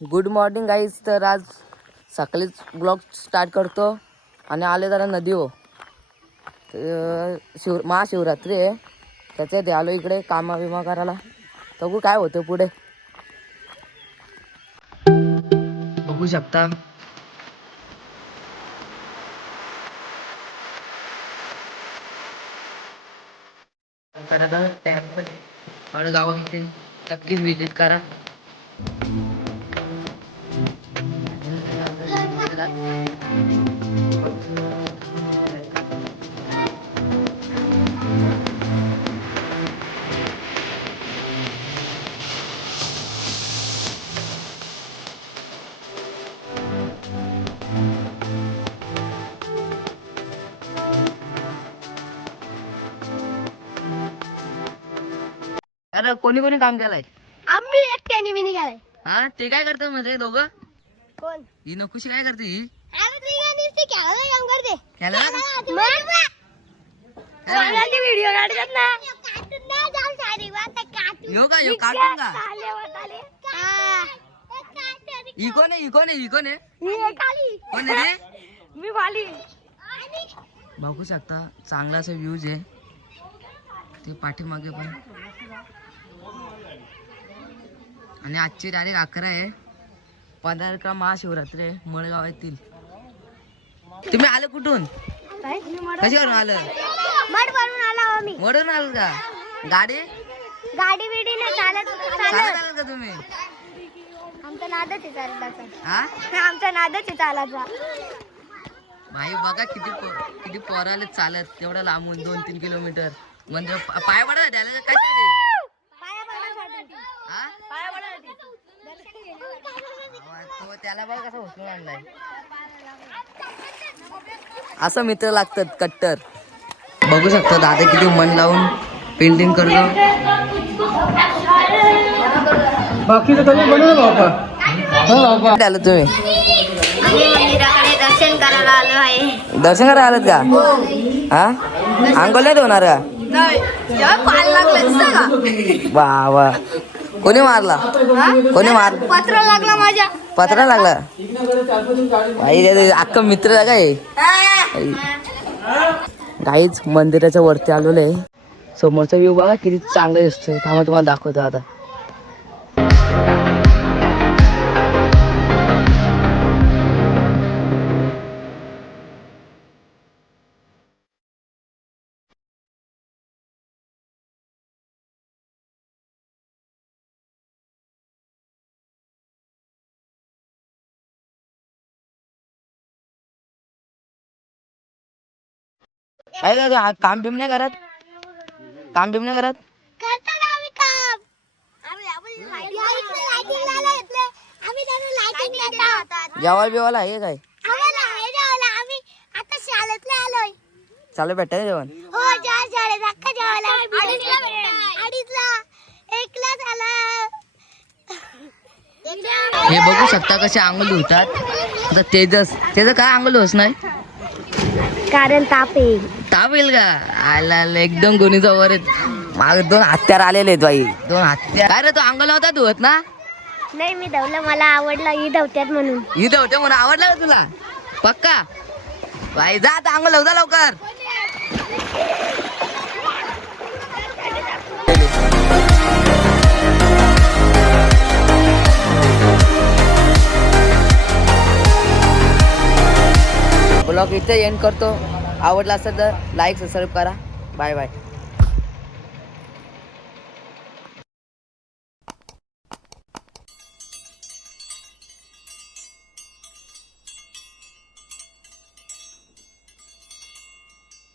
Good morning guys. तर आज सकाळीच ब्लॉग स्टार्ट करतो आणि आले जरा नदी हो. महाशिवरात्री आहे त्याच्यात आलो इकडे कामा विमा करायला. बघू काय होतं पुढे. बघू शकता गावामध्ये नक्कीच विजिट करा. अरे कोणी कोणी काम केलंय? आम्ही एकट्याने मी निघाले. हा ते काय करतात म्हणजे दोघं? कोण? ही नकुशी काय करते ही? अरे निघालीस ते खेळायला येऊन करते. व्हिडिओ काढतात ना. कार्टून ना जाल सारी बात कार्टून. यो का यो कार्टून का? चाले वाटाले. ही कोण आहे? ही कोण आहे? ही कोण आहे? ही खाली. कोण आहे रे? मी वाली. बघू शकता चांगला असा व्ह्यूज आहे. ते पाठीमागे पण. आणि आजची तारीख 11 आहे. 15 महाशिवरात्री आहे मळगाव येथील. तुम्ही आले कुठून? कशावरून आलं? मड भरून आला आम्ही. वडून आलं का? गाडी गाडी ना चालत आलं का तुम्ही? आमचा नादच आहे चालायचा. हा आमचा नादच आहे चालायचा. भाई बघा किती पोराले चालत तेवढं लांबून 2-3 किलोमीटर. म्हणजे पाय पडा त्याला कशासाठी? हा? तो त्याला बघ कसं उचलून आणलाय. असं मित्र लागतात कट्टर. बघू शकता दादा किती मन लावून पेंटिंग करतो. आलो तुम्ही? दर्शन करायला आलो आहे. दर्शन करायला आलात का? हा अंघोळ नाही होणार का? वा वा. कोणी मारला? कोणी मार? पत्र लागला माझ्या. पत्रा लागला? अख्खा मित्र काय काहीच. मंदिराच्या वरती आलेलो आहे. समोरचा व्ह्यू बघा किती चांगला दिसतोय. त्यामुळे तुम्हाला दाखवतो आता. काय काम बिम नाही करत? काम बिम नाही करत? जेवायला बिवायला आहे काय? चालू भेटाय जेवण? हे बघू शकता कसे आंघोळ होतात. आता त्याचं काय आंघोळ होत नाही कारण ताप येईल. ताप येईल का? आला एकदम गोणीचा वर. माग 2 हत्यार आलेले आहेत बाई. 2 हत्यार. काय रे तू अंघोळ होता धुवत ना? नाही मी धावलं. मला आवडला ही धावत्यात म्हणून. ही धावते म्हणून आवडला का तुला? पक्का बाई जा आता अंघोळ होता लवकर. ब्लॉग इथे एंड करतो. आवडला असेल तर लाईक सबस्क्राईब करा. Bye bye.